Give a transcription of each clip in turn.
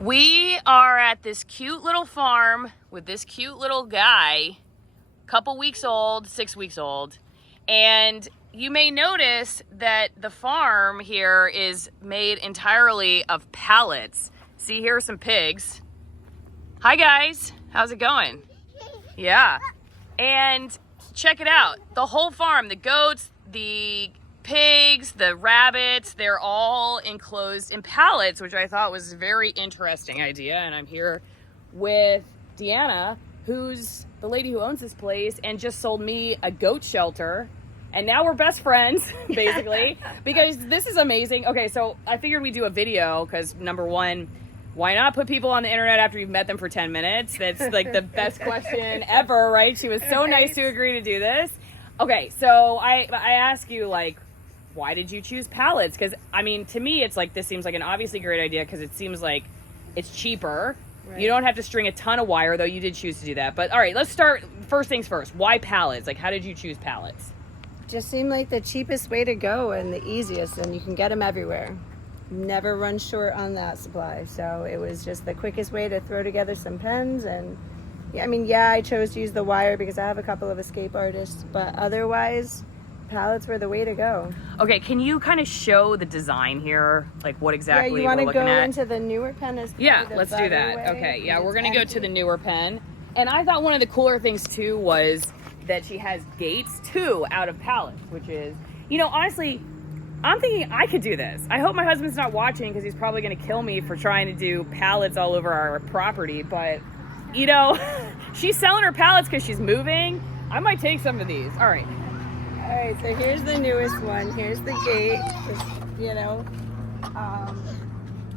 We are at this cute little farm with this cute little guy, couple weeks old, 6 weeks old. And you may notice that the farm here is made entirely of pallets. See, here are some pigs. Hi guys, how's it going? Yeah. And check it out. The whole farm, the goats, the pigs, the rabbits, they're all enclosed in pallets, which I thought was a very interesting idea. And I'm here with Deanna, who's the lady who owns this place and just sold me a goat shelter. And now we're best friends, basically, because this is amazing. Okay, so I figured we'd do a video because, number one, why not put people on the internet after you've met them for 10 minutes? That's like the best question ever, right? She was so nice to agree to do this. Okay, so I ask you, like, why did you choose pallets? Because, I mean, to me, it's like, this seems like an obviously great idea because it seems like it's cheaper. Right. You don't have to string a ton of wire, though you did choose to do that. But, all right, let's start. First things first. Why pallets? Like, how did you choose pallets? Just seemed like the cheapest way to go and the easiest, and you can get them everywhere. Never run short on that supply. So it was just the quickest way to throw together some pens. And yeah, I mean, yeah, I chose to use the wire because I have a couple of escape artists, but otherwise pallets were the way to go. Okay, can you kind of show the design here, like what exactly we're looking at? Yeah, you want to go into the newer pen? Yeah, let's do that. Okay, yeah, we're gonna go to the newer pen. And I thought one of the cooler things too was that she has gates too out of pallets, which is, you know, honestly, I'm thinking I could do this. I hope my husband's not watching because he's probably gonna kill me for trying to do pallets all over our property, but you know, she's selling her pallets because she's moving. I might take some of these. All right, so here's the newest one. Here's the gate. You know,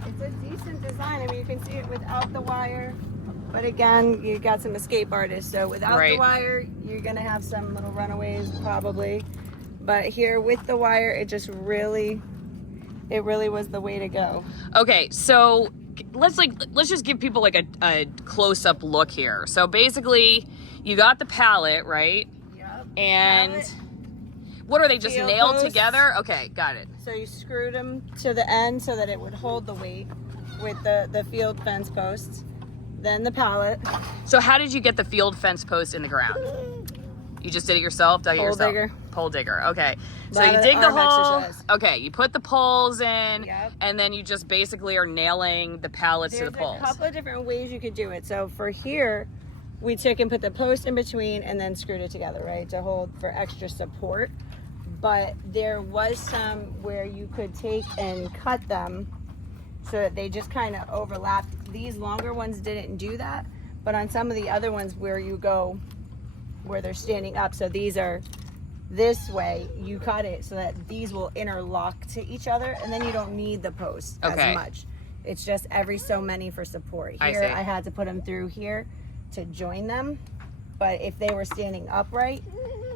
it's a decent design. I mean, you can see it without the wire. But again, you got some escape artists. So without the wire, you're going to have some little runaways probably. But here with the wire, it really was the way to go. Okay, so let's just give people like a close-up look here. So basically, you got the pallet, right? Yep. And pallet. What are they, just nailed posts. together? Okay, got it. So you screwed them to the end so that it would hold the weight with the field fence posts. Then the pallet. So how did you get the field fence post in the ground? You just did it yourself? Dug it yourself? Pole digger. Pole digger, okay. So you dig the hole. Okay, you put the poles in, and then you just basically are nailing the pallets to the poles. There's a couple of different ways you could do it. So for here, we took and put the post in between and then screwed it together, right, to hold for extra support. But there was some where you could take and cut them so that they just kind of overlapped. These longer ones didn't do that, but on some of the other ones where you go, where they're standing up, so these are this way, you cut it so that these will interlock to each other, and then you don't need the post as much. It's just every so many for support. Here, I had to put them through here to join them, but if they were standing upright,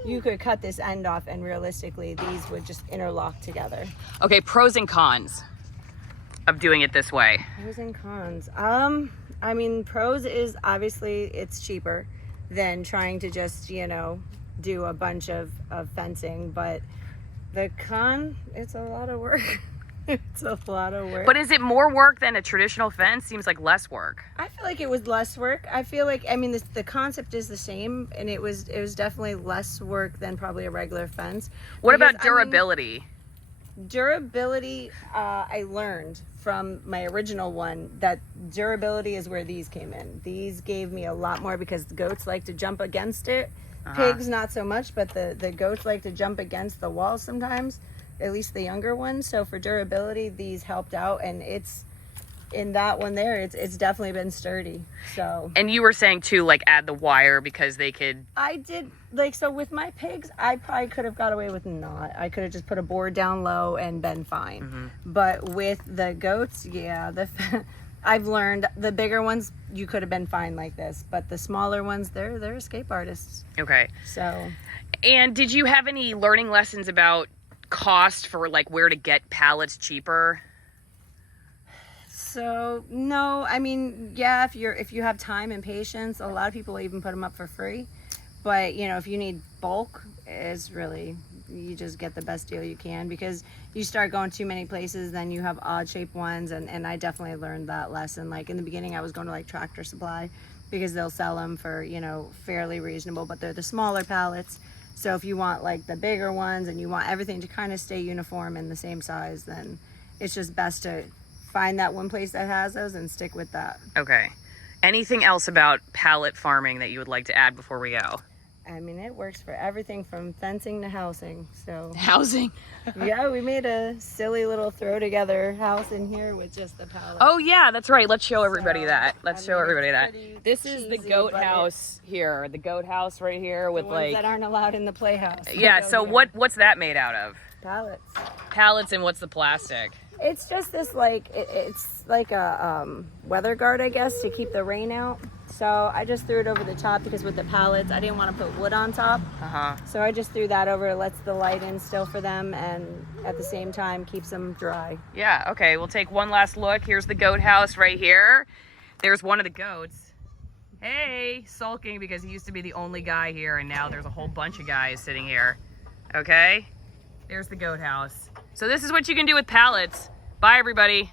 you could cut this end off and realistically these would just interlock together. Okay, pros and cons of doing it this way. Pros and cons. I mean, pros is obviously it's cheaper than trying to just, you know, do a bunch of fencing, but the con, it's a lot of work. It's a lot of work. But is it more work than a traditional fence? Seems like less work. I feel like it was less work. I feel like, I mean, the concept is the same, and it was definitely less work than probably a regular fence. What about durability? I mean, durability, I learned from my original one that durability is where these came in. These gave me a lot more because the goats like to jump against it. Pigs, not so much, but the goats like to jump against the walls sometimes. At least the younger ones. So for durability, these helped out, and it's in that one there, it's definitely been sturdy. So, and you were saying too, like, add the wire because they could. I did, like, so with my pigs, I probably could have got away with not. I could have just put a board down low and been fine. But with the goats, yeah, I've learned the bigger ones you could have been fine like this, but the smaller ones, they're escape artists. Okay. So, and did you have any learning lessons about cost for like where to get pallets cheaper? So no, I mean, yeah, if you have time and patience, a lot of people even put them up for free. But you know, if you need bulk, it's really you just get the best deal you can, because you start going too many places, then you have odd shaped ones. And I definitely learned that lesson. Like in the beginning, I was going to like Tractor Supply because they'll sell them for, you know, fairly reasonable, but they're the smaller pallets. So if you want like the bigger ones and you want everything to kind of stay uniform and the same size, then it's just best to find that one place that has those and stick with that. Okay. Anything else about pallet farming that you would like to add before we go? I mean, it works for everything from fencing to housing. So Housing. yeah, we made a silly little throw together house in here with just the pallet. Oh yeah, that's right. Let's show everybody that. Let's show everybody it's that. pretty This is the cheesy, goat but house here. The goat house right here with the ones like that aren't allowed in the playhouse. yeah. Go So here. what's that made out of? Pallets. Pallets, and what's the plastic? It's just this like it's like a weather guard, I guess, to keep the rain out. So I just threw it over the top because with the pallets, I didn't want to put wood on top. So I just threw that over. It lets the light in still for them, and at the same time keeps them dry. Yeah. Okay. We'll take one last look. Here's the goat house right here. There's one of the goats. Hey, sulking because he used to be the only guy here, and now there's a whole bunch of guys sitting here. Okay. There's the goat house. So this is what you can do with pallets. Bye, everybody.